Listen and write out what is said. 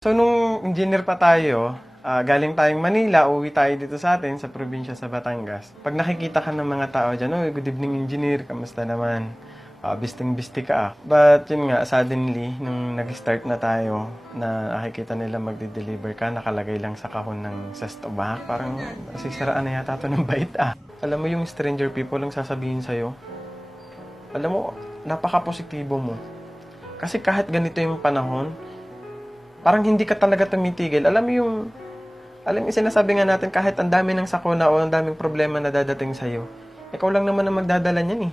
So, nung engineer pa tayo, galing tayong Manila, uwi tayo dito sa atin, sa probinsya sa Batangas. Pag nakikita ka ng mga tao dyan, "Oh, good evening engineer, kamusta naman? Bisting-bisti ka ah." But yun nga, suddenly, nung nag-start na tayo, na nakikita nila magde-deliver ka, nakalagay lang sa kahon ng sestobak, parang sisiraan na yata ito ng bait ah. Alam mo yung stranger people ang sasabihin sa'yo, alam mo, napaka-positibo mo. Kasi kahit ganito yung panahon, parang hindi ka talaga tumitigil. Alam mo yung sinasabi nga natin kahit ang dami ng sakuna o ang daming problema na dadating sa'yo, ikaw lang naman ang magdadala niyan eh.